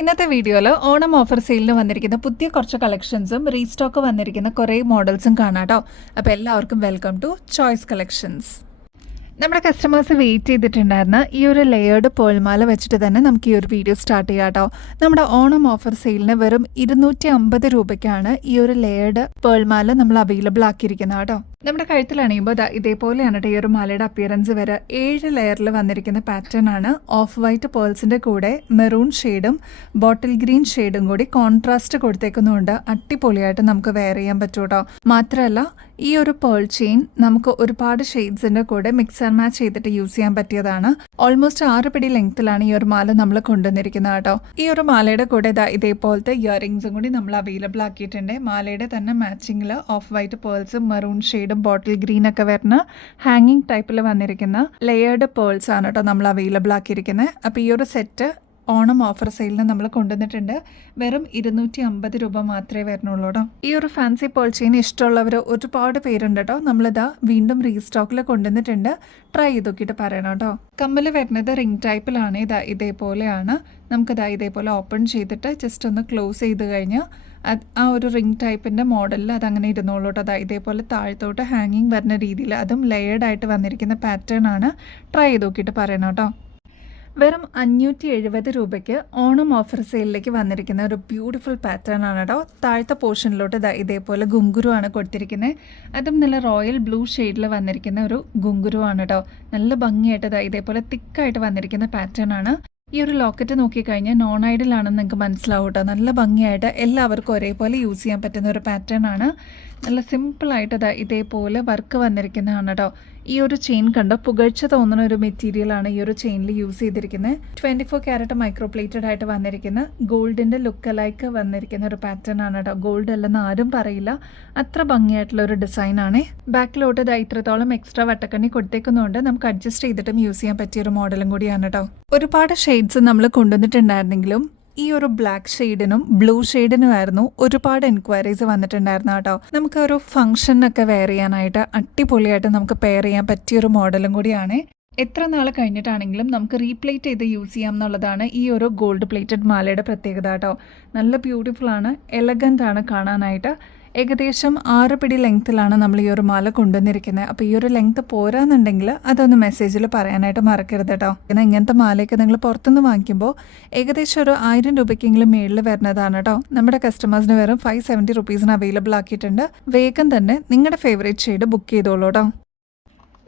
ഇന്നത്തെ വീഡിയോയിൽ ഓണം ഓഫർ സെയിലിന് വന്നിരിക്കുന്ന പുതിയ കുറച്ച് കളക്ഷൻസും റീസ്റ്റോക്ക് വന്നിരിക്കുന്ന കുറേ മോഡൽസും കാണാം കേട്ടോ. അപ്പോൾ എല്ലാവർക്കും വെൽക്കം ടു ചോയ്സ് കളക്ഷൻസ്. നമ്മുടെ കസ്റ്റമേഴ്സ് വെയിറ്റ് ചെയ്തിട്ടുണ്ടായിരുന്ന ഈ ഒരു ലെയേർഡ് പേൾമാല വെച്ചിട്ട് തന്നെ നമുക്ക് ഈ ഒരു വീഡിയോ സ്റ്റാർട്ട് ചെയ്യാം കേട്ടോ. നമ്മുടെ ഓണം ഓഫർ സെയിലിന് വെറും 250 രൂപയ്ക്കാണ് ഈ ഒരു ലെയേർഡ് പേൾമാല നമ്മൾ അവൈലബിൾ ആക്കിയിരിക്കുന്നത് കേട്ടോ. നമ്മുടെ കഴുത്തിൽ അണിയുമ്പോൾ ഇതേപോലെയാണ് ഈ ഒരു മാലയുടെ അപ്പിയറൻസ് വരെ 7 ലെയറിൽ വന്നിരിക്കുന്ന പാറ്റേൺ ആണ്. ഓഫ് വൈറ്റ് പേൾസിൻ്റെ കൂടെ മെറൂൺ ഷെയ്ഡും ബോട്ടിൽ ഗ്രീൻ ഷെയ്ഡും കൂടി കോൺട്രാസ്റ്റ് കൊടുത്തേക്കുന്നുണ്ട്. അടിപൊളിയായിട്ട് നമുക്ക് വെയർ ചെയ്യാൻ പറ്റും കേട്ടോ. മാത്രമല്ല ഈ ഒരു പേൾ ചെയിൻ നമുക്ക് ഒരുപാട് ഷെയ്ഡ്സിൻ്റെ കൂടെ മിക്സ് ആൻഡ് മാച്ച് ചെയ്തിട്ട് യൂസ് ചെയ്യാൻ പറ്റിയതാണ്. ഓൾമോസ്റ്റ് 6 പിടി ലെങ്ത്തിലാണ് ഈ ഒരു മാല നമ്മൾ കൊണ്ടുവന്നിരിക്കുന്നത് കേട്ടോ. ഈ ഒരു മാലയുടെ കൂടെ ഇതേപോലത്തെ ഇയറിംഗ്സും കൂടി നമ്മൾ അവൈലബിൾ ആക്കിയിട്ടുണ്ട്. മാലയുടെ തന്നെ മാച്ചിങ്ങിൽ ഓഫ് വൈറ്റ് പേൾസും മെറൂൺ ഷെയ്ഡും ബോട്ടിൽ ഗ്രീൻ ഒക്കെ വരുന്ന ഹാങ്ങിങ് ടൈപ്പിൽ വന്നിരിക്കുന്ന ലെയേർഡ് പേൾസ് ആണ് കേട്ടോ നമ്മൾ അവൈലബിൾ ആക്കിയിരിക്കുന്നത്. അപ്പോൾ ഈ ഒരു സെറ്റ് ഓണം ഓഫർ സെയിലിന് നമ്മൾ കൊണ്ടുവന്നിട്ടുണ്ട്. വെറും 250 രൂപ മാത്രമേ വരുന്നുള്ളൂ കേട്ടോ. ഈ ഒരു ഫാൻസി പേൾ ചെയിൻ ഇഷ്ടമുള്ളവർ ഒരുപാട് പേരുണ്ട് കേട്ടോ. നമ്മളിതാ വീണ്ടും റീസ്റ്റോക്കിൽ കൊണ്ടുവന്നിട്ടുണ്ട്. ട്രൈ ചെയ്ത് നോക്കിയിട്ട് പറയണം കേട്ടോ. കമ്മൽ വരുന്നത് റിംഗ് ടൈപ്പിലാണ്. ഇതേപോലെയാണ്. നമുക്കിതാ ഇതേപോലെ ഓപ്പൺ ചെയ്തിട്ട് ജസ്റ്റ് ഒന്ന് ക്ലോസ് ചെയ്ത് കഴിഞ്ഞാൽ ആ ഒരു റിംഗ് ടൈപ്പിൻ്റെ മോഡലിൽ അതങ്ങനെ ഇരുന്നോളൂ കേട്ടോ. ഇതേപോലെ താഴത്തോട്ട് ഹാങ്ങിങ് വരുന്ന രീതിയിൽ അതും ലെയേർഡായിട്ട് വന്നിരിക്കുന്ന പാറ്റേൺ ആണ്. ട്രൈ ചെയ്ത് നോക്കിയിട്ട് പറയണം കേട്ടോ. വെറും 570 രൂപയ്ക്ക് ഓണം ഓഫർ സെയിലിലേക്ക് വന്നിരിക്കുന്ന ഒരു ബ്യൂട്ടിഫുൾ പാറ്റേൺ ആണ് കേട്ടോ. താഴത്തെ പോർഷനിലോട്ട് ഇതേപോലെ ഗുങ്കുരു ആണ് കൊടുത്തിരിക്കുന്നത്. അതും നല്ല റോയൽ ബ്ലൂ ഷെയ്ഡിൽ വന്നിരിക്കുന്ന ഒരു ഗുങ്കുരു ആണ് കേട്ടോ. നല്ല ഭംഗിയായിട്ട് ഇതേപോലെ തിക്കായിട്ട് വന്നിരിക്കുന്ന പാറ്റേൺ ആണ്. ഈ ഒരു ലോക്കറ്റ് നോക്കിക്കഴിഞ്ഞാൽ നോൺ ഐഡിൽ ആണെന്ന് നിങ്ങൾക്ക് മനസ്സിലാവും കേട്ടോ. നല്ല ഭംഗിയായിട്ട് എല്ലാവർക്കും ഒരേപോലെ യൂസ് ചെയ്യാൻ പറ്റുന്ന ഒരു പാറ്റേൺ ആണ്. നല്ല സിമ്പിളായിട്ട് ഇതേപോലെ വർക്ക് വന്നിരിക്കുന്നതാണ് കേട്ടോ. ഈ ഒരു ചെയിൻ കണ്ടോ, പുകഴ്ച തോന്നുന്ന ഒരു മെറ്റീരിയലാണ് ഈ ഒരു ചെയിനിൽ യൂസ് ചെയ്തിരിക്കുന്നത്. 24 ക്യാരറ്റ് മൈക്രോ പ്ലേറ്റഡ് ആയിട്ട് വന്നിരിക്കുന്ന ഗോൾഡിൻ്റെ ലുക്ക് ലൈക്ക് വന്നിരിക്കുന്ന ഒരു പാറ്റേൺ ആണ് കേട്ടോ. ഗോൾഡ് അല്ലെന്ന് ആരും പറയില്ല, അത്ര ഭംഗിയായിട്ടുള്ള ഒരു ഡിസൈൻ ആണ്. ബാക്കിലോട്ട് ഇത്രത്തോളം എക്സ്ട്രാ വട്ടക്കണ്ണി കൊടുത്തേക്കുന്നുണ്ട്. നമുക്ക് അഡ്ജസ്റ്റ് ചെയ്തിട്ടും യൂസ് ചെയ്യാൻ പറ്റിയ ഒരു മോഡലും കൂടിയാണ് കേട്ടോ. ഒരുപാട് ഷെയ്ഡ്സ് നമ്മൾ കൊണ്ടുവന്നിട്ടുണ്ടായിരുന്നെങ്കിലും ഈ ഒരു ബ്ലാക്ക് ഷെയ്ഡിനും ബ്ലൂ ഷെയ്ഡിനുമായിരുന്നു ഒരുപാട് എൻക്വയറീസ് വന്നിട്ടുണ്ടായിരുന്നു കേട്ടോ. നമുക്ക് ഒരു ഫംഗ്ഷനൊക്കെ വെയർ ചെയ്യാനായിട്ട് അടിപൊളിയായിട്ട് നമുക്ക് പെയർ ചെയ്യാൻ പറ്റിയൊരു മോഡലും കൂടിയാണ്. എത്ര നാൾ കഴിഞ്ഞിട്ടാണെങ്കിലും നമുക്ക് റീപ്ലേറ്റ് ചെയ്ത് യൂസ് ചെയ്യാം എന്നുള്ളതാണ് ഈ ഒരു ഗോൾഡ് പ്ലേറ്റഡ് മാലയുടെ പ്രത്യേകത കേട്ടോ. നല്ല ബ്യൂട്ടിഫുൾ ആണ്, എലഗൻ്റ് ആണ് കാണാനായിട്ട്. ഏകദേശം 6 പിടി ലെങ്ത്തിലാണ് നമ്മൾ ഈ ഒരു മാല കൊണ്ടുവന്നിരിക്കുന്നത്. അപ്പോൾ ഈ ഒരു ലെങ്ത്ത് പോരാന്നുണ്ടെങ്കിൽ അതൊന്ന് മെസ്സേജിൽ പറയാനായിട്ട് മറക്കരുത് കേട്ടോ. എന്നാൽ ഇങ്ങനത്തെ മാലയൊക്കെ നിങ്ങൾ പുറത്തുനിന്ന് വാങ്ങിക്കുമ്പോൾ ഏകദേശം ഒരു 1000 രൂപയ്ക്കെങ്കിലും മേളിൽ വരുന്നതാണ് കേട്ടോ. നമ്മുടെ കസ്റ്റമേഴ്സിന് വെറും 570 റുപ്പീസിന് അവൈലബിൾ ആക്കിയിട്ടുണ്ട്. വേഗം തന്നെ നിങ്ങളുടെ ഫേവറേറ്റ് ഷെയ്ഡ് ബുക്ക് ചെയ്തോളൂ കേട്ടോ.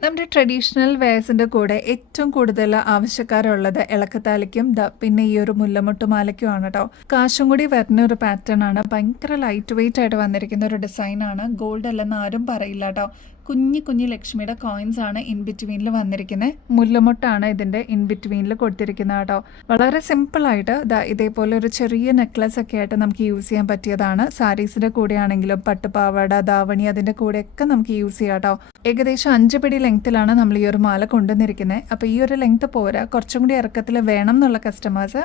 നമ്മുടെ ട്രഡീഷണൽ വെയർസിൻ്റെ കൂടെ ഏറ്റവും കൂടുതൽ ആവശ്യക്കാരുള്ളത് ഇളക്കത്താലിക്കും പിന്നെ ഈ ഒരു മുല്ലമുട്ടുമാലയ്ക്കുമാണ് കേട്ടോ. കാശും കൂടി വരുന്ന ഒരു പാറ്റേൺ ആണ്. ഭയങ്കര ലൈറ്റ് വെയിറ്റ് ആയിട്ട് വന്നിരിക്കുന്ന ഒരു ഡിസൈനാണ്. ഗോൾഡ് അല്ലെന്ന് ആരും പറയില്ല കേട്ടോ. കുഞ്ഞു ലക്ഷ്മിയുടെ കോയിൻസ് ആണ് ഇൻ ബിറ്റ്വീനിൽ വന്നിരിക്കുന്നത്. മുല്ലമുട്ടാണ് ഇതിൻ്റെ ഇൻ ബിറ്റ്വീനിൽ കൊടുത്തിരിക്കുന്നത് കേട്ടോ. വളരെ സിമ്പിളായിട്ട് ഇതേപോലെ ഒരു ചെറിയ നെക്ലസ് ഒക്കെ ആയിട്ട് നമുക്ക് യൂസ് ചെയ്യാൻ പറ്റിയതാണ്. സാരീസിൻ്റെ കൂടെ ആണെങ്കിലും പട്ടുപാവാട, ധാവണി അതിൻ്റെ കൂടെയൊക്കെ നമുക്ക് യൂസ് ചെയ്യാം കേട്ടോ. ഏകദേശം 5 പിടി ലെങ്ത്തിലാണ് നമ്മൾ ഈ ഒരു മാല കൊണ്ടുവന്നിരിക്കുന്നത്. അപ്പോൾ ഈ ഒരു ലെങ്ത്ത് പോരാ, കുറച്ചും കൂടി ഇറക്കത്തിൽ വേണം എന്നുള്ള കസ്റ്റമേഴ്സ്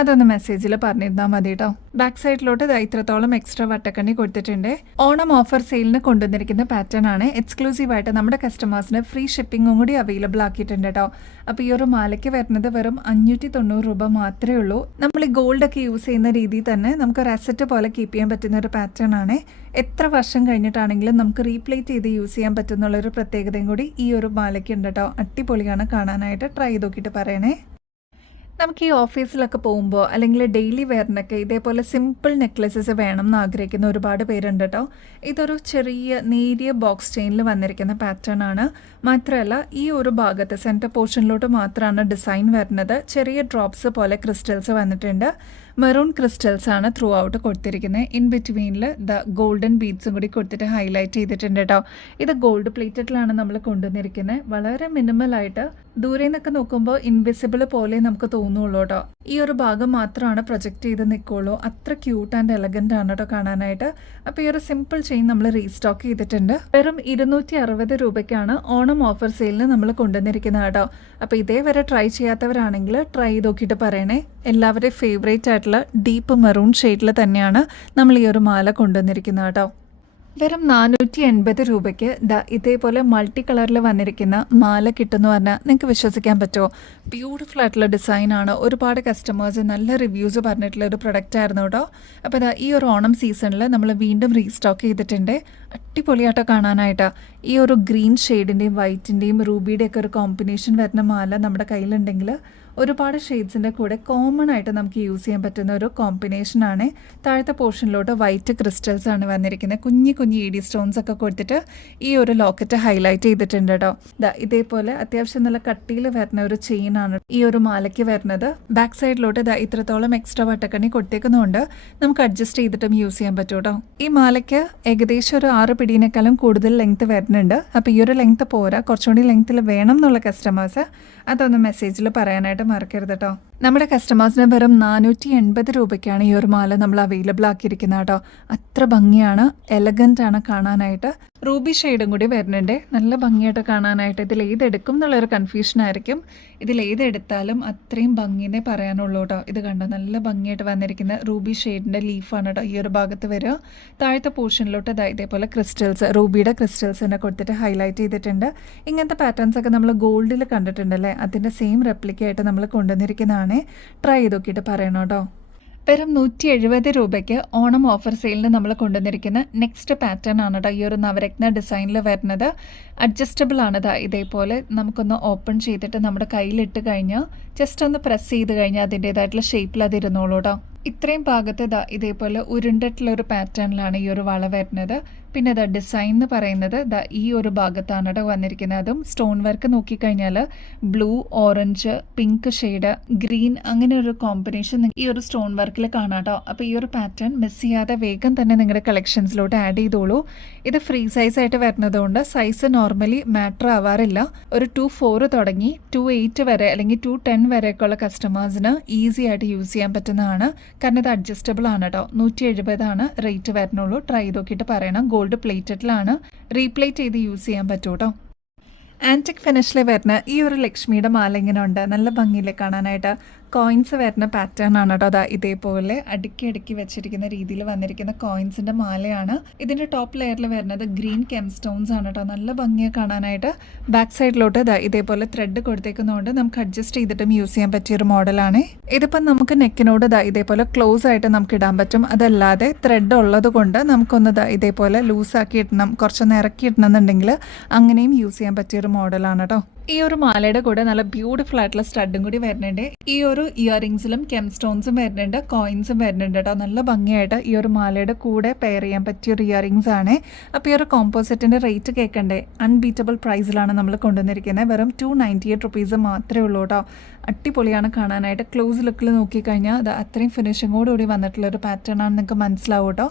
അതൊന്ന് മെസ്സേജിൽ പറഞ്ഞിരുന്നാൽ മതി കേട്ടോ. ബാക്ക് സൈഡിലോട്ട് ഇത്രത്തോളം എക്സ്ട്രാ വട്ടക്കണ്ണി കൊടുത്തിട്ടുണ്ട്. ഓണം ഓഫർ സെയിലിന് കൊണ്ടുവന്നിരിക്കുന്ന പാറ്റേൺ ആണ്. എക്സ്ക്ലൂസീവായിട്ട് നമ്മുടെ കസ്റ്റമേഴ്സിന് ഫ്രീ ഷിപ്പിങ്ങും കൂടി അവൈലബിൾ ആക്കിയിട്ടുണ്ട് കേട്ടോ. അപ്പോൾ ഈ ഒരു മാലയ്ക്ക് വരുന്നത് വെറും 590 രൂപ മാത്രമേ ഉള്ളൂ. നമ്മൾ ഈ ഗോൾഡൊക്കെ യൂസ് ചെയ്യുന്ന രീതിയിൽ തന്നെ നമുക്കൊരു അസറ്റ് പോലെ കീപ്പ് ചെയ്യാൻ പറ്റുന്ന ഒരു പാറ്റേൺ ആണ്. എത്ര വർഷം കഴിഞ്ഞിട്ടാണെങ്കിലും നമുക്ക് റീപ്ലേറ്റ് ചെയ്ത് യൂസ് ചെയ്യാൻ പറ്റുന്നുള്ളൊരു പ്രത്യേകതയും കൂടി ഈ ഒരു മാലയ്ക്ക് ഉണ്ട് കേട്ടോ. അടിപൊളിയാണ് കാണാനായിട്ട്. ട്രൈ ചെയ്ത് നോക്കിയിട്ട് പറയണേ. നമുക്ക് ഈ ഓഫീസിലൊക്കെ പോകുമ്പോൾ അല്ലെങ്കിൽ ഡെയിലി വെയറിനൊക്കെ ഇതേപോലെ സിമ്പിൾ നെക്ലസസ് വേണം എന്ന് ആഗ്രഹിക്കുന്ന ഒരുപാട് പേരുണ്ട് കേട്ടോ. ഇതൊരു ചെറിയ നേരിയ ബോക്സ് ചെയിനിൽ വന്നിരിക്കുന്ന പാറ്റേൺ ആണ്. മാത്രമല്ല ഈ ഒരു ഭാഗത്ത് സെൻറ്റർ പോർഷനിലോട്ട് മാത്രമാണ് ഡിസൈൻ വരുന്നത്. ചെറിയ ഡ്രോപ്സ് പോലെ ക്രിസ്റ്റൽസ് വന്നിട്ടുണ്ട്. മെറൂൺ ക്രിസ്റ്റൽസ് ആണ് ത്രൂ ഔട്ട് കൊടുത്തിരിക്കുന്നത്. ഇൻ ബിറ്റ്വീനിൽ ഗോൾഡൻ ബീഡ്സും കൂടി കൊടുത്തിട്ട് ഹൈലൈറ്റ് ചെയ്തിട്ടുണ്ട് കേട്ടോ. ഇത് ഗോൾഡ് പ്ലേറ്റഡിലാണ് നമ്മൾ കൊണ്ടുവന്നിരിക്കുന്നത്. വളരെ മിനിമലായിട്ട് ദൂരെ നിന്നൊക്കെ നോക്കുമ്പോൾ ഇൻവിസിബിൾ പോലെ നമുക്ക് തോന്നുള്ളൂ കേട്ടോ. ഈ ഒരു ഭാഗം മാത്രമാണ് പ്രൊജക്റ്റ് ചെയ്ത് നിൽക്കുള്ളൂ. അത്ര ക്യൂട്ട് ആൻഡ് എലഗൻ്റ് ആണ് കേട്ടോ കാണാനായിട്ട്. അപ്പോൾ ഈ ഒരു സിമ്പിൾ ചെയിൻ നമ്മൾ റീസ്റ്റോക്ക് ചെയ്തിട്ടുണ്ട്. വെറും 260 രൂപയ്ക്കാണ് ഓണം ഓഫർ സെയിലിന് നമ്മൾ കൊണ്ടുവന്നിരിക്കുന്നത് കേട്ടോ. അപ്പോൾ ഇതേവരെ ട്രൈ ചെയ്യാത്തവരാണെങ്കിൽ ട്രൈ ചെയ്ത് നോക്കിയിട്ട് പറയണേ. എല്ലാവരുടെയും ഫേവറേറ്റ് ആയിട്ടുള്ള ഡീപ്പ് മെറൂൺ ഷെയ്ഡിൽ തന്നെയാണ് നമ്മൾ ഈ ഒരു മാല കൊണ്ടുവന്നിരിക്കുന്നത് കേട്ടോ. വെറും 480 രൂപയ്ക്ക് ഇതേപോലെ മൾട്ടി കളറിൽ വന്നിരിക്കുന്ന മാല കിട്ടുമെന്ന് പറഞ്ഞാൽ നിങ്ങൾക്ക് വിശ്വസിക്കാൻ പറ്റുമോ? ബ്യൂട്ടിഫുൾ ആയിട്ടുള്ള ഡിസൈനാണ്. ഒരുപാട് കസ്റ്റമേഴ്സ് നല്ല റിവ്യൂസ് പറഞ്ഞിട്ടുള്ള ഒരു പ്രൊഡക്റ്റ് ആയിരുന്നു കേട്ടോ. അപ്പോൾ ഈ ഒരു ഓണം സീസണിൽ നമ്മൾ വീണ്ടും റീസ്റ്റോക്ക് ചെയ്തിട്ടുണ്ട്. അടിപൊളിയായിട്ടോ കാണാനായിട്ട്. ഈ ഒരു ഗ്രീൻ ഷെയ്ഡിൻ്റെയും വൈറ്റിൻ്റെയും റൂബിയുടെയൊക്കെ ഒരു കോമ്പിനേഷൻ വരുന്ന മാല നമ്മുടെ കയ്യിലുണ്ടെങ്കിൽ ഒരുപാട് ഷെയ്ഡ്സിൻ്റെ കൂടെ കോമൺ ആയിട്ട് നമുക്ക് യൂസ് ചെയ്യാൻ പറ്റുന്ന ഒരു കോമ്പിനേഷനാണ്. താഴത്തെ പോർഷനിലോട്ട് വൈറ്റ് ക്രിസ്റ്റൽസ് ആണ് വന്നിരിക്കുന്നത്. കുഞ്ഞി കുഞ്ഞി ഇ ഡി സ്റ്റോൺസ് ഒക്കെ കൊടുത്തിട്ട് ഈ ഒരു ലോക്കറ്റ് ഹൈലൈറ്റ് ചെയ്തിട്ടുണ്ട് കേട്ടോ. ഇതേപോലെ അത്യാവശ്യം നല്ല കട്ടിയിൽ വരുന്ന ഒരു ചെയിൻ ആണ് ഈ ഒരു മാലയ്ക്ക് വരുന്നത്. ബാക്ക് സൈഡിലോട്ട് ഇത്രത്തോളം എക്സ്ട്രാ വട്ടക്കണ്ണി കൊടുത്തേക്കുന്നതുകൊണ്ട് നമുക്ക് അഡ്ജസ്റ്റ് ചെയ്തിട്ടും യൂസ് ചെയ്യാൻ പറ്റും കേട്ടോ. ഈ മാലയ്ക്ക് ഏകദേശം ഒരു 6 പിടിയേക്കാളും കൂടുതൽ ലെങ്ത് വരുന്നുണ്ട്. അപ്പോൾ ഈ ഒരു ലെങ്ത് പോരാ, കുറച്ചുകൂടി ലെങ്ത്തിൽ വേണം എന്നുള്ള കസ്റ്റമേഴ്സ് അതൊന്ന് മെസ്സേജിൽ പറയാനായിട്ട് മറക്കരുത് കേട്ടോ. നമ്മുടെ കസ്റ്റമേഴ്സിന് വെറും 480 രൂപയ്ക്കാണ് ഈ ഒരു മാല നമ്മൾ അവൈലബിൾ ആക്കിയിരിക്കുന്നത് കേട്ടോ. അത്ര ഭംഗിയാണ്, എലഗൻ്റ് ആണ് കാണാനായിട്ട്. റൂബി ഷെയ്ഡും കൂടി വരുന്നുണ്ട്. നല്ല ഭംഗിയായിട്ട് കാണാനായിട്ട്. ഇതിൽ ഏതെടുക്കും എന്നുള്ളൊരു കൺഫ്യൂഷൻ ആയിരിക്കും. ഇതിൽ ഏതെടുത്താലും അത്രയും ഭംഗിനെ പറയാനുള്ളൂ കേട്ടോ. ഇത് കണ്ടോ, നല്ല ഭംഗിയായിട്ട് വന്നിരിക്കുന്ന റൂബി ഷെയ്ഡിൻ്റെ ലീഫാണ് കേട്ടോ ഈ ഒരു ഭാഗത്ത് വരിക. താഴത്തെ പോർഷനിലോട്ട് ഇതേപോലെ ക്രിസ്റ്റൽസ്, റൂബിയുടെ ക്രിസ്റ്റൽസിനെ കൊടുത്തിട്ട് ഹൈലൈറ്റ് ചെയ്തിട്ടുണ്ട്. ഇങ്ങനത്തെ പാറ്റേൺസ് ഒക്കെ നമ്മൾ ഗോൾഡിൽ കണ്ടിട്ടുണ്ടല്ലേ, അതിൻ്റെ സെയിം റെപ്ലിക്കായിട്ട് നമ്മൾ കൊണ്ടുവന്നിരിക്കുന്നതാണ്. ട്രൈ ചെയ്ത് നോക്കിയിട്ട് പറയണം കേട്ടോ. വെറും 170 രൂപയ്ക്ക് ഓണം ഓഫർ സെയിലിന് നമ്മൾ കൊണ്ടുവന്നിരിക്കുന്ന നെക്സ്റ്റ് പാറ്റേൺ ആണ് കേട്ടോ ഈ ഒരു നവരത്ന ഡിസൈനിൽ വരുന്നത്. അഡ്ജസ്റ്റബിൾ ആണ്. ഇതേപോലെ നമുക്കൊന്ന് ഓപ്പൺ ചെയ്തിട്ട് നമ്മുടെ കയ്യിലിട്ട് കഴിഞ്ഞാൽ ജസ്റ്റ് ഒന്ന് പ്രസ് ചെയ്ത് കഴിഞ്ഞാൽ അതിൻ്റേതായിട്ടുള്ള ഷേപ്പിൽ അത് ഇരുന്നോളൂ കേട്ടോ. ഇത്രയും ഭാഗത്ത് ഇതേപോലെ ഉരുണ്ടിട്ടുള്ള ഒരു പാറ്റേണിലാണ് ഈ ഒരു വള വരുന്നത്. പിന്നെ ഡിസൈൻ എന്ന് പറയുന്നത് ഈ ഒരു ഭാഗത്താണ് കേട്ടോ വന്നിരിക്കുന്നത്. അതും സ്റ്റോൺ വർക്ക് നോക്കിക്കഴിഞ്ഞാൽ blue, orange, pink shade, green, അങ്ങനെ ഒരു കോമ്പിനേഷൻ ഈ ഒരു സ്റ്റോൺ വർക്കിൽ കാണാം കേട്ടോ. അപ്പോൾ ഈ ഒരു പാറ്റേൺ മിസ് ചെയ്യാതെ വേഗം തന്നെ നിങ്ങളുടെ കളക്ഷൻസിലോട്ട് ആഡ് ചെയ്തോളൂ. ഇത് ഫ്രീ സൈസ് ആയിട്ട് വരുന്നതുകൊണ്ട് സൈസ് നോർമലി മാറ്റർ ആവാറില്ല. ഒരു 2.4 തുടങ്ങി 2.8 വരെ അല്ലെങ്കിൽ 2.10 വരെയൊക്കെയുള്ള കസ്റ്റമേഴ്സിന് ഈസി ആയിട്ട് യൂസ് ചെയ്യാൻ പറ്റുന്നതാണ്. കാരണം ഇത് അഡ്ജസ്റ്റബിൾ ആണ് കേട്ടോ. 170 ആണ് റേറ്റ് വരുന്നുള്ളൂ. ട്രൈ ചെയ്ത് നോക്കിയിട്ട് പറയണം. ഗോൾഡ് പ്ലേറ്റഡിലാണ്, റീപ്ലേറ്റ് ചെയ്ത് യൂസ് ചെയ്യാൻ പറ്റും കേട്ടോ. ആൻറ്റിക് ഫിനിഷിൽ വരുന്ന ഈ ഒരു ലക്ഷ്മിയുടെ മാല ഇങ്ങനെ ഉണ്ട്. നല്ല ഭംഗിയില്ലേ കാണാനായിട്ട്. കോയിൻസ് വരുന്ന പാറ്റേൺ ആണ് കേട്ടോ. ഇതേപോലെ അടുക്കി അടുക്കി വെച്ചിരിക്കുന്ന രീതിയിൽ വന്നിരിക്കുന്ന കോയിൻസിൻ്റെ മാലയാണ്. ഇതിൻ്റെ ടോപ്പ് ലെയറിൽ വരുന്നത് ഗ്രീൻ കെം സ്റ്റോൺസ് ആണ് കേട്ടോ. നല്ല ഭംഗിയെ കാണാനായിട്ട്. ബാക്ക് സൈഡിലോട്ട് ഇതേപോലെ ത്രെഡ് കൊടുത്തേക്കുന്നതുകൊണ്ട് നമുക്ക് അഡ്ജസ്റ്റ് ചെയ്തിട്ടും യൂസ് ചെയ്യാൻ പറ്റിയൊരു മോഡലാണ്. ഇതിപ്പം നമുക്ക് നെക്കിനോട് ഇതേപോലെ ക്ലോസ് ആയിട്ട് നമുക്ക് ഇടാൻ പറ്റും. അതല്ലാതെ ത്രെഡ് ഉള്ളത് കൊണ്ട് നമുക്കൊന്ന് ഇതേപോലെ ലൂസാക്കി ഇടണം, കുറച്ചൊന്ന് ഇറക്കി ഇടണം എന്നുണ്ടെങ്കിൽ അങ്ങനെയും യൂസ് ചെയ്യാൻ പറ്റിയൊരു മോഡലാണ് കേട്ടോ. ഈ ഒരു മാലയുടെ കൂടെ നല്ല ബ്യൂട്ടിഫുൾ ആയിട്ടുള്ള സ്റ്റഡും കൂടി വരുന്നുണ്ട്. ഈ ഒരു ഇയറിങ്സിലും കെം സ്റ്റോൺസും വരുന്നുണ്ട്, കോയിൻസും വരുന്നുണ്ട് കേട്ടോ. നല്ല ഭംഗിയായിട്ട് ഈ ഒരു മാലയുടെ കൂടെ പെയർ ചെയ്യാൻ പറ്റിയ ഒരു ഇയറിങ്സ് ആണ്. അപ്പോൾ ഈ ഒരു കോമ്പോസിറ്റിൻ്റെ റേറ്റ് കേൾക്കണ്ടേ, അൺബീറ്റബിൾ പ്രൈസിലാണ് നമ്മൾ കൊണ്ടുവന്നിരിക്കുന്നത്. വെറും 298 റുപ്പീസ് മാത്രമേ ഉള്ളൂ കേട്ടോ. അടിപൊളിയാണ് കാണാനായിട്ട്. ക്ലോസ് ലുക്കിൽ നോക്കിക്കഴിഞ്ഞാൽ അത് അത്രയും ഫിനിഷിങ്ങോടുകൂടി വന്നിട്ടുള്ള ഒരു പാറ്റേൺ ആണ്, നിങ്ങൾക്ക് മനസ്സിലാവും കേട്ടോ.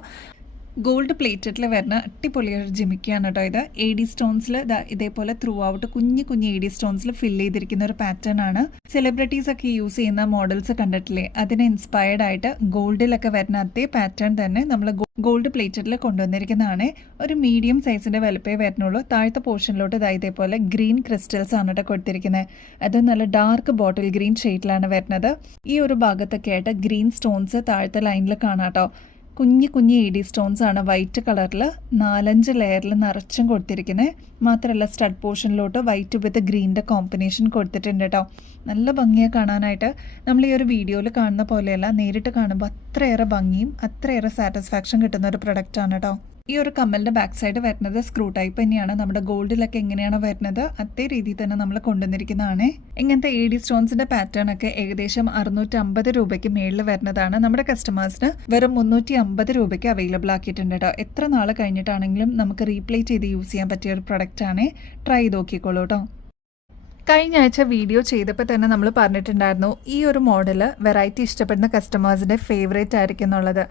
ഗോൾഡ് പ്ലേറ്റഡിൽ വരുന്ന അടിപൊളിയൊരു ജിമിക്കാണ് കേട്ടോ ഇത്. എ ഡി സ്റ്റോൺസിൽ ഇതേപോലെ ത്രൂ ഔട്ട് കുഞ്ഞു കുഞ്ഞു എ ഡി സ്റ്റോൺസിൽ ഫില്ല് ചെയ്തിരിക്കുന്ന ഒരു പാറ്റേൺ ആണ്. സെലിബ്രിറ്റീസ് ഒക്കെ യൂസ് ചെയ്യുന്ന മോഡൽസ് കണ്ടിട്ടില്ലേ, അതിനെ ഇൻസ്പയർഡ് ആയിട്ട് ഗോൾഡിലൊക്കെ വരുന്ന അതേ പാറ്റേൺ തന്നെ നമ്മൾ ഗോൾഡ് പ്ലേറ്റഡിൽ കൊണ്ടുവന്നിരിക്കുന്നതാണ്. ഒരു മീഡിയം സൈസിൻ്റെ വലുപ്പേ വരുന്നുള്ളൂ. താഴത്തെ പോർഷനിലോട്ട് ഇതേപോലെ ഗ്രീൻ ക്രിസ്റ്റൽസ് ആണ് കേട്ടോ കൊടുത്തിരിക്കുന്നത്. അത് നല്ല ഡാർക്ക് ബോട്ടിൽ ഗ്രീൻ ഷെയ്ഡിലാണ് വരുന്നത്. ഈ ഒരു ഭാഗത്തൊക്കെ ആയിട്ട് ഗ്രീൻ സ്റ്റോൺസ് താഴത്തെ ലൈനിൽ കാണാം കേട്ടോ. കുഞ്ഞു കുഞ്ഞു ഇ ഡി സ്റ്റോൺസ് ആണ് വൈറ്റ് കളറിൽ 4-5 ലെയറിൽ നിറച്ചും കൊടുത്തിരിക്കുന്നത്. മാത്രമല്ല സ്റ്റഡ് പോർഷനിലോട്ട് വൈറ്റ് വിത്ത് ഗ്രീനിൻ്റെ കോമ്പിനേഷൻ കൊടുത്തിട്ടുണ്ട് കേട്ടോ. നല്ല ഭംഗിയാണ് കാണാനായിട്ട്. നമ്മൾ ഈ ഒരു വീഡിയോയിൽ കാണുന്ന പോലെയല്ല, നേരിട്ട് കാണുമ്പോൾ അത്രയേറെ ഭംഗിയും അത്രയേറെ സാറ്റിസ്ഫാക്ഷൻ കിട്ടുന്ന ഒരു പ്രൊഡക്റ്റാണ് കേട്ടോ. ഈ ഒരു കമ്മലിൻ്റെ ബാക്ക് സൈഡ് വരുന്നത് സ്ക്രൂ ടൈപ്പ് തന്നെയാണ്. നമ്മുടെ ഗോൾഡിലൊക്കെ എങ്ങനെയാണോ വരുന്നത് അതേ രീതിയിൽ തന്നെ നമ്മൾ കൊണ്ടുവന്നിരിക്കുന്നതാണ്. ഇങ്ങനത്തെ എ ഡി സ്റ്റോൺസിൻ്റെ പാറ്റേൺ ഒക്കെ ഏകദേശം 650 രൂപയ്ക്ക് മേളിൽ വരുന്നതാണ്. നമ്മുടെ കസ്റ്റമേഴ്സിന് വെറും 350 രൂപയ്ക്ക് അവൈലബിൾ ആക്കിയിട്ടുണ്ട് കേട്ടോ. എത്ര നാൾ കഴിഞ്ഞിട്ടാണെങ്കിലും നമുക്ക് റീപ്ലേറ്റ് ചെയ്ത് യൂസ് ചെയ്യാൻ പറ്റിയ ഒരു പ്രൊഡക്റ്റാണ്. ട്രൈ ചെയ്ത് നോക്കിക്കോളൂ കേട്ടോ. കഴിഞ്ഞ ആഴ്ച വീഡിയോ ചെയ്തപ്പോൾ തന്നെ നമ്മൾ പറഞ്ഞിട്ടുണ്ടായിരുന്നു ഈ ഒരു മോഡൽ വെറൈറ്റി ഇഷ്ടപ്പെടുന്ന കസ്റ്റമേഴ്സിൻ്റെ ഫേവറേറ്റ് ആയിരിക്കും എന്നുള്ളത്.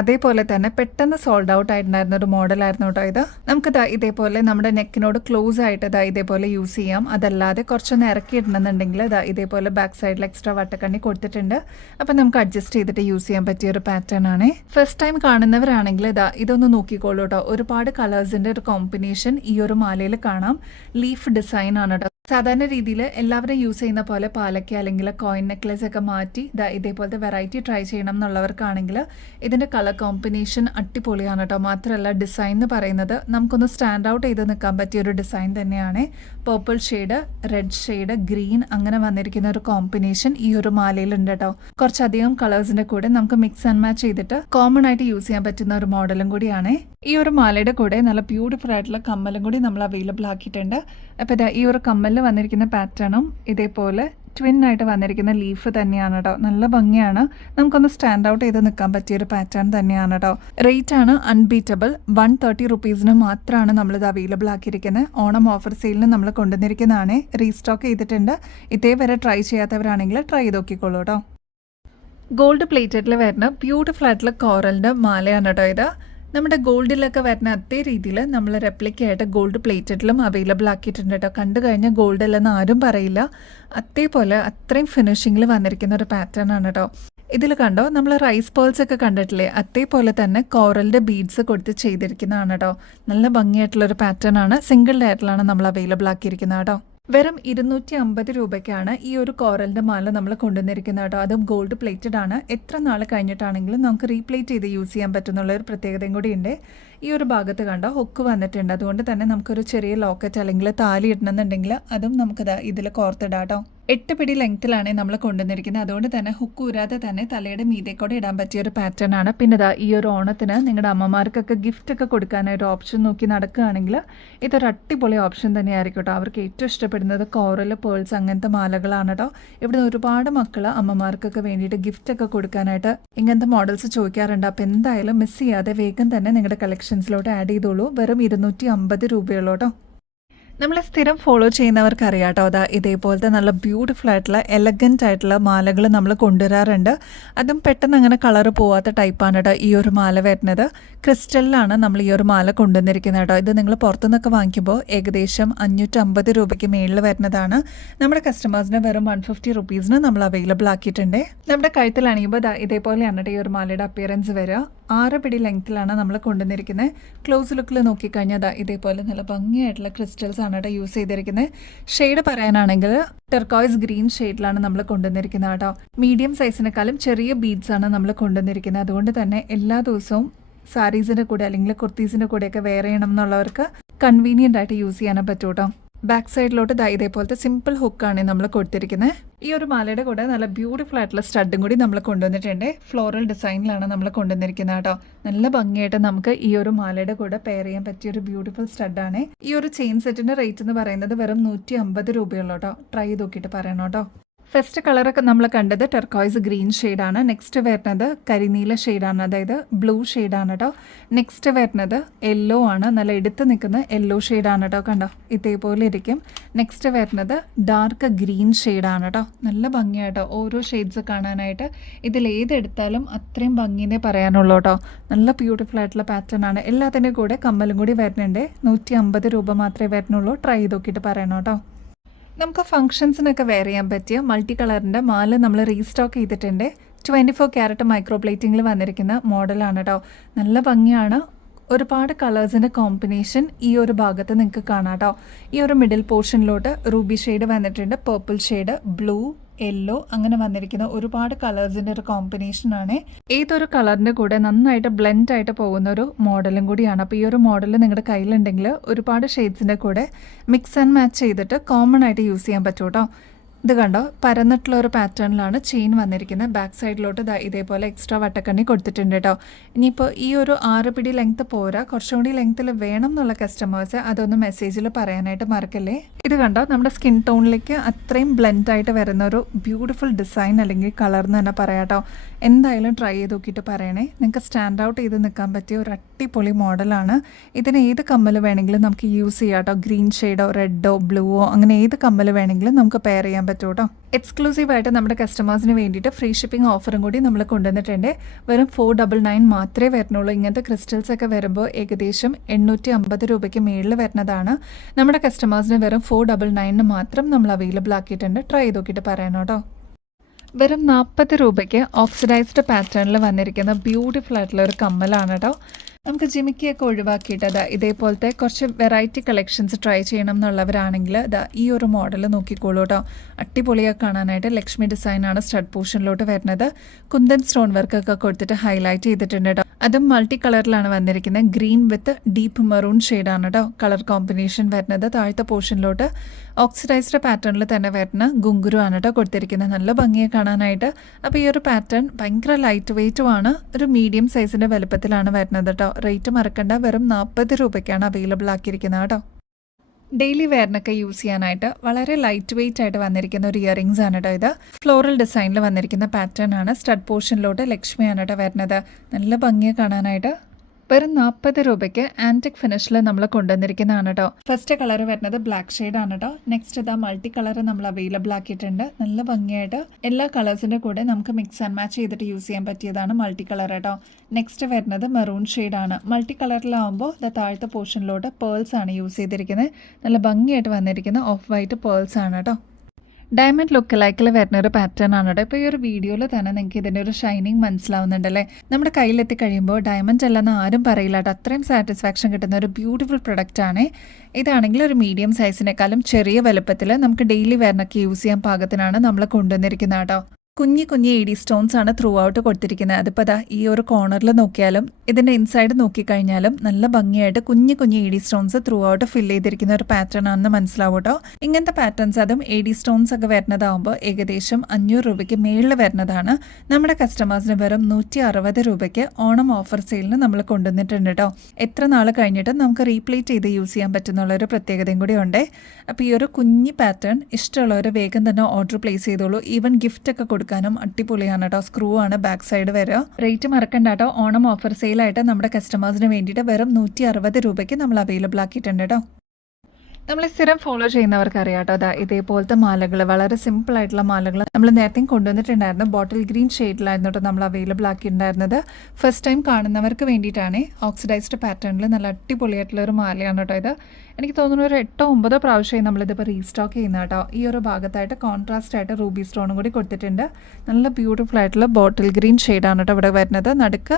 അതേപോലെ തന്നെ പെട്ടെന്ന് സോൾഡ് ഔട്ട് ആയിട്ടുണ്ടായിരുന്ന ഒരു മോഡലായിരുന്നു കേട്ടോ ഇത്. നമുക്ക് ഇതേപോലെ നമ്മുടെ നെക്കിനോട് ക്ലോസ് ആയിട്ട് ഇതേപോലെ യൂസ് ചെയ്യാം. അതല്ലാതെ കുറച്ചൊന്ന് ഇറക്കി ഇടണമെന്നുണ്ടെങ്കിൽ ഇതേപോലെ ബാക്ക് സൈഡിൽ എക്സ്ട്രാ വട്ടക്കണ്ണി കൊടുത്തിട്ടുണ്ട്. അപ്പം നമുക്ക് അഡ്ജസ്റ്റ് ചെയ്തിട്ട് യൂസ് ചെയ്യാൻ പറ്റിയ ഒരു പാറ്റേൺ ആണ്. ഫസ്റ്റ് ടൈം കാണുന്നവരാണെങ്കിൽ ഇതൊന്ന് നോക്കിക്കോളൂ കേട്ടോ. ഒരുപാട് കളേഴ്സിൻ്റെ ഒരു കോമ്പിനേഷൻ ഈ ഒരു മാലയിൽ കാണാം. ലീഫ് ഡിസൈൻ ആണ് കേട്ടോ. സാധാരണ രീതിയിൽ എല്ലാവരും യൂസ് ചെയ്യുന്ന പോലെ പാലക്ക അല്ലെങ്കിൽ കോയിൻ നെക്ലേസ് ഒക്കെ മാറ്റി ഇതേപോലത്തെ വെറൈറ്റി ട്രൈ ചെയ്യണം എന്നുള്ളവർക്കാണെങ്കിൽ ഇതിൻ്റെ കളർ കോമ്പിനേഷൻ അടിപൊളിയാണ് കേട്ടോ. മാത്രമല്ല ഡിസൈൻ എന്ന് പറയുന്നത് നമുക്കൊന്ന് സ്റ്റാൻഡ് ഔട്ട് ചെയ്ത് നിൽക്കാൻ പറ്റിയ ഒരു ഡിസൈൻ തന്നെയാണ്. Purple shade, red shade, green അങ്ങനെ വന്നിരിക്കുന്ന ഒരു കോമ്പിനേഷൻ ഈ ഒരു മാലയിലുണ്ട് കേട്ടോ. കുറച്ചധികം കളേഴ്സിൻ്റെ കൂടെ നമുക്ക് മിക്സ് ആൻഡ് മാച്ച് ചെയ്തിട്ട് കോമൺ ആയിട്ട് യൂസ് ചെയ്യാൻ പറ്റുന്ന ഒരു മോഡലും കൂടിയാണ്. ഈ ഒരു മാലയുടെ കൂടെ നല്ല ബ്യൂട്ടിഫുൾ ആയിട്ടുള്ള കമ്മലും കൂടി നമ്മൾ അവൈലബിൾ ആക്കിയിട്ടുണ്ട്. അപ്പോൾ ഇതാ ഈ ഒരു കമ്മലിൽ വന്നിരിക്കുന്ന പാറ്റേണും ഇതേപോലെ ട്വിൻ ആയിട്ട് വന്നിരിക്കുന്ന ലീഫ് തന്നെയാണ് കേട്ടോ. നല്ല ഭംഗിയാണ്. നമുക്കൊന്ന് സ്റ്റാൻഡ് ഔട്ട് ചെയ്ത് നിൽക്കാൻ പറ്റിയൊരു പാറ്റേൺ തന്നെയാണ് കേട്ടോ. റേറ്റ് ആണ് അൺബീറ്റബിൾ. 130 റുപ്പീസിന് മാത്രമാണ് നമ്മളിത് അവൈലബിൾ ആക്കിയിരിക്കുന്നത്. ഓണം ഓഫർ സെയിലിന് നമ്മൾ കൊണ്ടുവന്നിരിക്കുന്നതാണ്. റീസ്റ്റോക്ക് ചെയ്തിട്ടുണ്ട്. ഇതേവരെ ട്രൈ ചെയ്യാത്തവരാണെങ്കിൽ ട്രൈ ചെയ്ത് നോക്കിക്കോളൂ കേട്ടോ. ഗോൾഡ് പ്ലേറ്റഡിൽ വരുന്ന ബ്യൂട്ടിഫുൾ ആയിട്ടുള്ള കോറലിൻ്റെ മാലയാണ് കേട്ടോ ഇത്. നമ്മുടെ ഗോൾഡിലൊക്കെ വരുന്ന അതേ രീതിയിൽ നമ്മൾ റെപ്ലിക്കയായിട്ട് ഗോൾഡ് പ്ലേറ്റഡിലും അവൈലബിൾ ആക്കിയിട്ടുണ്ട് കേട്ടോ. കണ്ടു കഴിഞ്ഞാൽ ഗോൾഡ് അല്ലെന്ന് ആരും പറയില്ല. അതേപോലെ അത്രയും ഫിനിഷിങ്ങിൽ വന്നിരിക്കുന്ന ഒരു പാറ്റേൺ ആണ് കേട്ടോ. ഇതിൽ കണ്ടോ നമ്മൾ റൈസ് പേൾസ് ഒക്കെ കണ്ടിട്ടില്ലേ, അതേപോലെ തന്നെ കോറലിൻ്റെ ബീഡ്സ് കൊടുത്ത് ചെയ്തിരിക്കുന്നതാണ് കേട്ടോ. നല്ല ഭംഗിയായിട്ടുള്ളൊരു പാറ്റേൺ ആണ്. സിംഗിൾ ലെയറിലാണ് നമ്മൾ അവൈലബിൾ ആക്കിയിരിക്കുന്നത് കേട്ടോ. വെറും 250 രൂപയ്ക്കാണ് ഈ ഒരു കോറലിൻ്റെ മാല നമ്മൾ കൊണ്ടുവന്നിരിക്കുന്നത് കേട്ടോ. അതും ഗോൾഡ് പ്ലേറ്റഡ് ആണ്. എത്ര നാൾ കഴിഞ്ഞിട്ടാണെങ്കിലും നമുക്ക് റീപ്ലേറ്റ് ചെയ്ത് യൂസ് ചെയ്യാൻ പറ്റുന്നുള്ള ഒരു പ്രത്യേകതയും കൂടി ഉണ്ട്. ഈ ഒരു ഭാഗത്ത് കണ്ടോ ഹുക്ക് വന്നിട്ടുണ്ട്. അതുകൊണ്ട് തന്നെ നമുക്കൊരു ചെറിയ ലോക്കറ്റ് അല്ലെങ്കിൽ താലി ഇടണമെന്നുണ്ടെങ്കിൽ അതും നമുക്കിത് ഇതിൽ കോർത്തിടാം കേട്ടോ. 8 പിടി ലെങ്ത്തിലാണ് നമ്മൾ കൊണ്ടുവന്നിരിക്കുന്നത്. അതുകൊണ്ട് തന്നെ ഹുക്ക് ഊരാതെ തന്നെ തലയുടെ മീതേക്കൂടെ ഇടാൻ പറ്റിയ ഒരു പാറ്റേൺ ആണ്. പിന്നെ ഈ ഒരു ഓണത്തിന് നിങ്ങളുടെ അമ്മമാർക്കൊക്കെ ഗിഫ്റ്റ് ഒക്കെ കൊടുക്കാനൊരു ഓപ്ഷൻ നോക്കി നടക്കുകയാണെങ്കിൽ ഇതൊരു അടിപൊളി ഓപ്ഷൻ തന്നെയായിരിക്കും കേട്ടോ. അവർക്ക് ഏറ്റവും ഇഷ്ടപ്പെടുന്നത് കോറൽ, പേൾസ് അങ്ങനത്തെ മാലകളാണ് കേട്ടോ. ഇവിടെ ഒരുപാട് മക്കൾ അമ്മമാർക്കൊക്കെ വേണ്ടിയിട്ട് ഗിഫ്റ്റ് ഒക്കെ കൊടുക്കാനായിട്ട് ഇങ്ങനത്തെ മോഡൽസ് ചോദിക്കാറുണ്ട്. അപ്പോൾ എന്തായാലും മിസ് ചെയ്യാതെ വേഗം തന്നെ നിങ്ങളുടെ കളക്ഷൻസിലോട്ട് ആഡ് ചെയ്തോളൂ. വെറും 250 രൂപയുള്ളൂ കേട്ടോ. നമ്മൾ സ്ഥിരം ഫോളോ ചെയ്യുന്നവർക്ക് അറിയാം കേട്ടോ. അതാ ഇതേപോലത്തെ നല്ല ബ്യൂട്ടിഫുൾ ആയിട്ടുള്ള എലഗൻ്റ് ആയിട്ടുള്ള മാലകൾ നമ്മൾ കൊണ്ടുവരാറുണ്ട്. അതും പെട്ടെന്ന് അങ്ങനെ കളർ പോവാത്ത ടൈപ്പാണ് കേട്ടോ ഈ ഒരു മാല വരുന്നത്. ക്രിസ്റ്റലിലാണ് നമ്മൾ ഈ ഒരു മാല കൊണ്ടുവന്നിരിക്കുന്നത് കേട്ടോ. ഇത് നിങ്ങൾ പുറത്തുനിന്നൊക്കെ വാങ്ങിക്കുമ്പോൾ ഏകദേശം 550 രൂപയ്ക്ക് മേളിൽ വരുന്നതാണ്. നമ്മുടെ കസ്റ്റമേഴ്സിന് വെറും 150 റുപ്പീസിന് നമ്മൾ അവൈലബിൾ ആക്കിയിട്ടുണ്ട്. നമ്മുടെ കഴുത്തിലാണിപ്പോൾ ഇതേപോലെയാണ് കേട്ടോ ഈ ഒരു മാലയുടെ അപ്പിയറൻസ് വരിക. 6 പിടി ലെങ്ത്തിലാണ് നമ്മൾ കൊണ്ടുവന്നിരിക്കുന്നത്. ക്ലോസ് ലുക്കിൽ നോക്കിക്കഴിഞ്ഞാൽ ഇതേപോലെ നല്ല ഭംഗിയായിട്ടുള്ള ക്രിസ്റ്റൽസ് ആണ് കേട്ടോ യൂസ് ചെയ്തിരിക്കുന്നത്. ഷെയ്ഡ് പറയാനാണെങ്കിൽ ടെർക്കോയ്സ് ഗ്രീൻ ഷെയ്ഡിലാണ് നമ്മൾ കൊണ്ടുവന്നിരിക്കുന്നത് കേട്ടോ. മീഡിയം സൈസിനെക്കാളും ചെറിയ ബീഡ്സ് ആണ് നമ്മൾ കൊണ്ടുവന്നിരിക്കുന്നത്. അതുകൊണ്ട് തന്നെ എല്ലാ ദിവസവും സാരീസിൻ്റെ കൂടെ അല്ലെങ്കിൽ കുർത്തീസിൻ്റെ കൂടെയൊക്കെ വെയർ ചെയ്യണം എന്നുള്ളവർക്ക് കൺവീനിയൻ്റ് ആയിട്ട് യൂസ് ചെയ്യാനും പറ്റും കേട്ടോ. ബാക്ക് സൈഡിലോട്ട് ഇതേപോലത്തെ സിമ്പിൾ ഹുക്കാണ് നമ്മൾ കൊടുത്തിരിക്കുന്നത്. ഈ ഒരു മാലയുടെ കൂടെ നല്ല ബ്യൂട്ടിഫുൾ ആയിട്ടുള്ള സ്റ്റഡും കൂടി നമ്മൾ കൊണ്ടുവന്നിട്ടുണ്ട്. ഫ്ലോറൽ ഡിസൈനിലാണ് നമ്മൾ കൊണ്ടുവന്നിരിക്കുന്നത് കേട്ടോ. നല്ല ഭംഗിയായിട്ട് നമുക്ക് ഈ ഒരു മാലയുടെ കൂടെ പെയർ ചെയ്യാൻ പറ്റിയ ഒരു ബ്യൂട്ടിഫുൾ സ്റ്റഡാണ്. ഈ ഒരു ചെയിൻ സെറ്റിൻ്റെ റേറ്റ് എന്ന് പറയുന്നത് വെറും 150 രൂപയുള്ളൂ കേട്ടോ. ട്രൈ ചെയ്ത് നോക്കിയിട്ട് പറയണം കേട്ടോ. ഫസ്റ്റ് കളറൊക്കെ നമ്മൾ കണ്ടത് ടെർക്കോയ്സ് ഗ്രീൻ ഷെയ്ഡാണ്. നെക്സ്റ്റ് വരുന്നത് കരിനീല ഷെയ്ഡാണ്, അതായത് ബ്ലൂ ഷെയ്ഡാണ് കേട്ടോ. നെക്സ്റ്റ് വരുന്നത് യെല്ലോ ആണ്, നല്ല എടുത്ത് നിൽക്കുന്ന യെല്ലോ ഷെയ്ഡാണ് കേട്ടോ. കണ്ടോ ഇതേപോലെ ഇരിക്കും. നെക്സ്റ്റ് വരുന്നത് ഡാർക്ക് ഗ്രീൻ ഷെയ്ഡാണ് കേട്ടോ. നല്ല ഭംഗിയായിട്ടോ ഓരോ ഷെയ്ഡ്സ് കാണാനായിട്ട്. ഇതിലേതെടുത്താലും അത്രയും ഭംഗിയെന്നേ പറയാനുള്ളൂ കേട്ടോ. നല്ല ബ്യൂട്ടിഫുൾ ആയിട്ടുള്ള പാറ്റേൺ ആണ്. എല്ലാത്തിൻ്റെ കൂടെ കമ്മലും കൂടി വരുന്നുണ്ട്. 150 രൂപ മാത്രമേ വരുന്നുള്ളൂ. ട്രൈ ചെയ്ത് നോക്കിയിട്ട് പറയണം കേട്ടോ. നമുക്ക് ഫംഗ്ഷൻസിനൊക്കെ വെയർ ചെയ്യാൻ പറ്റിയ മൾട്ടി കളറിൻ്റെ മാല നമ്മൾ റീസ്റ്റോക്ക് ചെയ്തിട്ടുണ്ട്. 24 ക്യാരറ്റ് മൈക്രോ പ്ലേറ്റിങ്ങിൽ വന്നിരിക്കുന്ന മോഡലാണ് കേട്ടോ. നല്ല ഭംഗിയാണ്. ഒരുപാട് കളേഴ്സിൻ്റെ കോമ്പിനേഷൻ ഈ ഒരു ഭാഗത്ത് നിങ്ങൾക്ക് കാണാം കേട്ടോ. ഈ ഒരു മിഡിൽ പോർഷനിലോട്ട് റൂബി ഷെയ്ഡ് വന്നിട്ടുണ്ട്, പർപ്പിൾ ഷെയ്ഡ്, ബ്ലൂ, യെല്ലോ അങ്ങനെ വന്നിരിക്കുന്ന ഒരുപാട് കളേഴ്സിൻ്റെ ഒരു കോമ്പിനേഷനാണ്. ഏതൊരു കളറിൻ്റെ കൂടെ നന്നായിട്ട് ബ്ലെൻഡ് ആയിട്ട് പോകുന്ന ഒരു മോഡലും കൂടിയാണ്. അപ്പോൾ ഈ ഒരു മോഡൽ നിങ്ങളുടെ കയ്യിലുണ്ടെങ്കിൽ ഒരുപാട് ഷെയ്ഡ്സിൻ്റെ കൂടെ മിക്സ് ആൻഡ് മാച്ച് ചെയ്തിട്ട് കോമൺ ആയിട്ട് യൂസ് ചെയ്യാൻ പറ്റും കേട്ടോ. ഇത് കണ്ടോ പരന്നിട്ടുള്ള ഒരു പാറ്റേണിലാണ് ചെയിൻ വന്നിരിക്കുന്നത്. ബാക്ക് സൈഡിലോട്ട് ഇതേപോലെ എക്സ്ട്രാ വട്ടക്കണ്ണി കൊടുത്തിട്ടുണ്ട് കേട്ടോ. ഇനിയിപ്പോൾ ഈ ഒരു 6 പിടി ലെങ്ത്ത് പോരാ, കുറച്ചും കൂടി ലെങ്ത്തിൽ വേണം എന്നുള്ള കസ്റ്റമേഴ്സ് അതൊന്ന് മെസ്സേജിൽ പറയാനായിട്ട് മറക്കല്ലേ. ഇത് കണ്ടോ നമ്മുടെ സ്കിൻ ടോണിലേക്ക് അത്രയും ബ്ലെൻഡായിട്ട് വരുന്ന ഒരു ബ്യൂട്ടിഫുൾ ഡിസൈൻ അല്ലെങ്കിൽ കളർ എന്ന് തന്നെ പറയാം കേട്ടോ. എന്തായാലും ട്രൈ ചെയ്ത് നോക്കിയിട്ട് പറയണേ. നിങ്ങൾക്ക് സ്റ്റാൻഡ് ഔട്ട് ചെയ്ത് നിൽക്കാൻ പറ്റിയ ഒരു അടിപൊളി മോഡലാണ്. ഇതിന് ഏത് കമ്മൽ വേണമെങ്കിലും നമുക്ക് യൂസ് ചെയ്യാം കേട്ടോ. ഗ്രീൻ ഷെയ്ഡോ റെഡോ ബ്ലൂവോ അങ്ങനെ ഏത് കമ്മൽ വേണമെങ്കിലും നമുക്ക് പെയർ ചെയ്യാൻ പറ്റും കേട്ടോ. എക്സ്ക്ലൂസീവായിട്ട് നമ്മുടെ കസ്റ്റമേഴ്സിന് വേണ്ടിയിട്ട് ഫ്രീ ഷിപ്പിംഗ് ഓഫറും കൂടി നമ്മൾ കൊണ്ടുവന്നിട്ടുണ്ട്. വെറും 499 മാത്രമേ വരുന്നുള്ളൂ. ഇങ്ങനത്തെ ക്രിസ്റ്റൽസ് ഒക്കെ വരുമ്പോൾ ഏകദേശം 850 രൂപയ്ക്ക് മേളിൽ വരുന്നതാണ്. നമ്മുടെ കസ്റ്റമേഴ്സിന് വെറും 499 മാത്രം നമ്മൾ അവൈലബിൾ ആക്കിയിട്ടുണ്ട്. ട്രൈ ചെയ്ത് നോക്കിയിട്ട് പറയണം കേട്ടോ. വെറും 40 രൂപയ്ക്ക് ഓക്സിഡൈസ്ഡ് പാറ്റേണിൽ വന്നിരിക്കുന്ന ബ്യൂട്ടിഫുൾ ആയിട്ടുള്ള ഒരു കമ്മലാണ് കേട്ടോ. നമുക്ക് ജിമിക്കിയൊക്കെ ഒഴിവാക്കിയിട്ട് ഇതേപോലത്തെ കുറച്ച് വെറൈറ്റി കളക്ഷൻസ് ട്രൈ ചെയ്യണം എന്നുള്ളവരാണെങ്കിൽ ഈ ഒരു മോഡൽ നോക്കിക്കോളൂ കേട്ടോ. അടിപൊളിയൊക്കെ കാണാനായിട്ട് ലക്ഷ്മി ഡിസൈനാണ് സ്റ്റഡ് പോർഷനിലോട്ട് വരുന്നത്. കുന്തൻ സ്റ്റോൺ വർക്കൊക്കെ കൊടുത്തിട്ട് ഹൈലൈറ്റ് ചെയ്തിട്ടുണ്ട് കേട്ടോ. അതും മൾട്ടി കളറിലാണ് വന്നിരിക്കുന്നത്. ഗ്രീൻ വിത്ത് ഡീപ്പ് മെറൂൺ ഷെയ്ഡാണ് കേട്ടോ കളർ കോമ്പിനേഷൻ വരുന്നത്. താഴത്തെ പോർഷനിലോട്ട് ഓക്സിഡൈസ്ഡ് പാറ്റേണിൽ തന്നെ വരുന്ന ഗുങ്കുരു ആണ് കേട്ടോ കൊടുത്തിരിക്കുന്നത്. നല്ല ഭംഗിയെ കാണാനായിട്ട്. അപ്പോൾ ഈ ഒരു പാറ്റേൺ ഭയങ്കര ലൈറ്റ് വെയ്റ്റുമാണ്. ഒരു മീഡിയം സൈസിൻ്റെ വലുപ്പത്തിലാണ് വരുന്നത് കേട്ടോ. റേറ്റ് മറക്കണ്ട, വെറും 40 രൂപയ്ക്കാണ് അവൈലബിൾ ആക്കിയിരിക്കുന്നത് കേട്ടോ. ഡെയിലി വെയറിനൊക്കെ യൂസ് ചെയ്യാനായിട്ട് വളരെ ലൈറ്റ് വെയ്റ്റ് ആയിട്ട് വന്നിരിക്കുന്ന ഒരു ഇയറിംഗ്സ് ആണ് കേട്ടോ. ഇത് ഫ്ലോറൽ ഡിസൈനിൽ വന്നിരിക്കുന്ന പാറ്റേൺ ആണ്. സ്റ്റഡ് പോർഷനിലോട്ട് ലക്ഷ്മിയാണ് കേട്ടോ വരുന്നത്. നല്ല ഭംഗിയെ കാണാനായിട്ട്. വെറും 40 രൂപയ്ക്ക് ആൻറ്റിക് ഫിനിഷിൽ നമ്മൾ കൊണ്ടുവന്നിരിക്കുന്നതാണ് കേട്ടോ. ഫസ്റ്റ് കളർ വരുന്നത് ബ്ലാക്ക് ഷെയ്ഡാണ് കേട്ടോ. നെക്സ്റ്റ് ഇതാ മൾട്ടി കളർ നമ്മൾ അവൈലബിൾ ആക്കിയിട്ടുണ്ട്. നല്ല ഭംഗിയായിട്ട് എല്ലാ കളേഴ്സിൻ്റെ കൂടെ നമുക്ക് മിക്സ് ആൻഡ് മാച്ച് ചെയ്തിട്ട് യൂസ് ചെയ്യാൻ പറ്റിയതാണ് മൾട്ടി കളർ കേട്ടോ. നെക്സ്റ്റ് വരുന്നത് മെറൂൺ ഷെയ്ഡാണ്. മൾട്ടി കളറിലാവുമ്പോൾ താഴത്തെ പോർഷനിലോട്ട് പേൾസ് ആണ് യൂസ് ചെയ്തിരിക്കുന്നത്. നല്ല ഭംഗിയായിട്ട് വന്നിരിക്കുന്ന ഓഫ് വൈറ്റ് പേൾസ് ആണ് കേട്ടോ. ഡയമണ്ട് ലുക്ക് ലൈക്കിൽ വരുന്ന ഒരു പാറ്റേൺ ആണ് കേട്ടോ. ഇപ്പോൾ ഈ ഒരു വീഡിയോയിൽ തന്നെ നിങ്ങൾക്ക് ഇതിൻ്റെ ഒരു ഷൈനിങ് മനസ്സിലാവുന്നുണ്ടല്ലേ. നമ്മുടെ കയ്യിലെത്തി കഴിയുമ്പോൾ ഡയമണ്ട് അല്ലെന്ന് ആരും പറയില്ല കേട്ടോ. അത്രയും സാറ്റിസ്ഫാക്ഷൻ കിട്ടുന്ന ഒരു ബ്യൂട്ടിഫുൾ പ്രൊഡക്റ്റ് ആണ്. ഇതാണെങ്കിൽ ഒരു മീഡിയം സൈസിനേക്കാളും ചെറിയ വലുപ്പത്തിൽ നമുക്ക് ഡെയിലി വെയറിനൊക്കെ യൂസ് ചെയ്യാൻ പാകത്തിനാണ് നമ്മൾ കൊണ്ടുവന്നിരിക്കുന്നത് കേട്ടോ. കുഞ്ഞി എഡി സ്റ്റോൺസ് ആണ് ത്രൂ ഔട്ട് കൊടുത്തിരിക്കുന്നത്. അതിപ്പോൾ ഈ ഒരു കോർണറിൽ നോക്കിയാലും ഇതിൻ്റെ ഇൻസൈഡ് നോക്കിക്കഴിഞ്ഞാലും നല്ല ഭംഗിയായിട്ട് കുഞ്ഞി എഡി സ്റ്റോൺസ് ത്രൂ ഔട്ട് ഫില്ല് ചെയ്തിരിക്കുന്ന ഒരു പാറ്റേൺ ആണെന്ന് മനസ്സിലാവും കേട്ടോ. ഇങ്ങനത്തെ പാറ്റേൺസ് അതും എഡി സ്റ്റോൺസ് ഒക്കെ വരുന്നതാകുമ്പോൾ ഏകദേശം 500 രൂപയ്ക്ക് മേളിൽ വരുന്നതാണ്. നമ്മുടെ കസ്റ്റമേഴ്സിന് വെറും 160 രൂപയ്ക്ക് ഓണം ഓഫർ സെയിലിന് നമ്മൾ കൊണ്ടുവന്നിട്ടുണ്ട് കേട്ടോ. എത്ര നാൾ കഴിഞ്ഞിട്ട് നമുക്ക് റീപ്ലേറ്റ് ചെയ്ത് യൂസ് ചെയ്യാൻ പറ്റുന്നുള്ളൊരു പ്രത്യേകതയും കൂടി ഉണ്ട്. അപ്പോൾ ഈ ഒരു കുഞ്ഞി പാറ്റേൺ ഇഷ്ടമുള്ളവർ വേഗം തന്നെ ഓർഡർ പ്ലേസ് ചെയ്തോളൂ. ഈവൻ ഗിഫ്റ്റ് ഒക്കെ കൊടുക്കാനും അടിപൊളിയാണ് കേട്ടോ. സ്ക്രൂ ആണ് ബാക്ക് സൈഡ് വരിക. റേറ്റ് മറക്കണ്ട കേട്ടോ. ഓണം ഓഫർ സെയിലായിട്ട് നമ്മുടെ കസ്റ്റമേഴ്സിന് വേണ്ടിയിട്ട് വെറും 160 രൂപയ്ക്ക് നമ്മൾ അവൈലബിൾ ആക്കിയിട്ടുണ്ട് കേട്ടോ. നമ്മൾ സ്ഥിരം ഫോളോ ചെയ്യുന്നവർക്ക് അറിയാം കേട്ടോ. ഇതേപോലത്തെ മാലകൾ, വളരെ സിമ്പിൾ ആയിട്ടുള്ള മാലകൾ നമ്മൾ നേരത്തെ കൊണ്ടുവന്നിട്ടുണ്ടായിരുന്നു. ബോട്ടിൽ ഗ്രീൻ ഷെയ്ഡിലായിരുന്നു കേട്ടോ നമ്മൾ അവൈലബിൾ ആക്കിയിട്ടുണ്ടായിരുന്നത്. ഫസ്റ്റ് ടൈം കാണുന്നവർക്ക് വേണ്ടിയിട്ടാണ്. ഓക്സിഡൈസ്ഡ് പാറ്റേണിൽ നല്ല അടിപൊളിയായിട്ടുള്ള ഒരു മാലയാണ് കേട്ടോ ഇത്. എനിക്ക് തോന്നുന്നു ഒരു 8-9 പ്രാവശ്യമായി നമ്മളിതിപ്പോൾ റീസ്റ്റോക്ക് ചെയ്യുന്ന കേട്ടോ. ഈ ഒരു ഭാഗത്തായിട്ട് കോൺട്രാസ്റ്റ് ആയിട്ട് റൂബി സ്റ്റോണും കൂടി കൊടുത്തിട്ടുണ്ട്. നല്ല ബ്യൂട്ടിഫുൾ ആയിട്ടുള്ള ബോട്ടിൽ ഗ്രീൻ ഷെയ്ഡാണ് കേട്ടോ ഇവിടെ വരുന്നത്. നടുക്ക്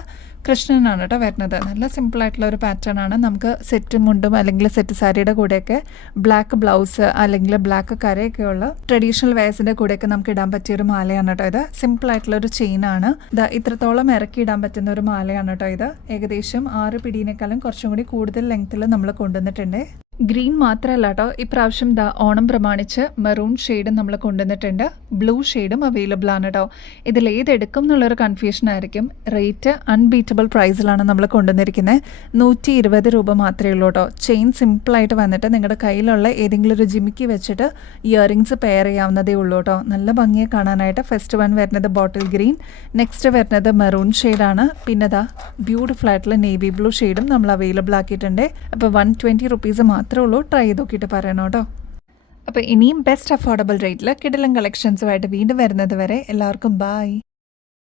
കൃഷ്ണനാണ് കേട്ടോ വരുന്നത്. നല്ല സിമ്പിളായിട്ടുള്ള ഒരു പാറ്റേൺ ആണ്. നമുക്ക് സെറ്റ് മുണ്ടും അല്ലെങ്കിൽ സെറ്റ് സാരിയുടെ കൂടെയൊക്കെ ബ്ലാക്ക് ബ്ലൗസ് അല്ലെങ്കിൽ ബ്ലാക്ക് കരയൊക്കെയുള്ള ട്രഡീഷണൽ വെയർസിൻ്റെ കൂടെയൊക്കെ നമുക്ക് ഇടാൻ പറ്റിയൊരു മാലയാണ് കേട്ടോ ഇത്. സിമ്പിളായിട്ടുള്ള ഒരു ചെയിനാണ്. ഇത്രത്തോളം ഇറക്കി ഇടാൻ പറ്റുന്ന ഒരു മാലയാണ് കേട്ടോ ഇത്. ഏകദേശം 6 പിടിയേക്കാളും കുറച്ചും കൂടി കൂടുതൽ ലെങ്ത്തിൽ നമ്മൾ കൊണ്ടുവന്നിട്ടുണ്ട്. ഗ്രീൻ മാത്രമല്ല കേട്ടോ, ഇപ്രാവശ്യം ഓണം പ്രമാണിച്ച് മെറൂൺ ഷെയ്ഡും നമ്മൾ കൊണ്ടുവന്നിട്ടുണ്ട്. ബ്ലൂ ഷെയ്ഡും അവൈലബിൾ ആണ് കേട്ടോ. ഇതിലേതെടുക്കും എന്നുള്ളൊരു കൺഫ്യൂഷൻ ആയിരിക്കും. റേറ്റ് അൺബീറ്റബിൾ പ്രൈസിലാണ് നമ്മൾ കൊണ്ടുവന്നിരിക്കുന്നത്. 120 രൂപ മാത്രമേ ഉള്ളൂ കേട്ടോ. ചെയിൻ സിമ്പിളായിട്ട് വന്നിട്ട് നിങ്ങളുടെ കയ്യിലുള്ള ഏതെങ്കിലും ഒരു ജിമിക്കി വെച്ചിട്ട് ഇയറിങ്സ് പെയർ ചെയ്യാവുന്നതേ ഉള്ളൂ കേട്ടോ. നല്ല ഭംഗിയെ കാണാനായിട്ട്. ഫസ്റ്റ് വൺ വരുന്നത് ബോട്ടിൽ ഗ്രീൻ, നെക്സ്റ്റ് വരുന്നത് മെറൂൺ ഷെയ്ഡാണ്. പിന്നെ ബ്യൂട്ടിഫുൾ ആയിട്ടുള്ള നേവി ബ്ലൂ ഷെയ്ഡും നമ്മൾ അവൈലബിൾ ആക്കിയിട്ടുണ്ട്. അപ്പോൾ 120 റുപ്പീസ് മാത്രമേ ഉള്ളൂ. ട്രൈ ചെയ്ത് നോക്കിയിട്ട് പറയണം കേട്ടോ. അപ്പോൾ ഇനിയും ബെസ്റ്റ് അഫോർഡബിൾ റേറ്റിൽ കിടിലൻ കളക്ഷൻസുമായിട്ട് വീണ്ടും വരുന്നത് വരെ എല്ലാവർക്കും ബൈ.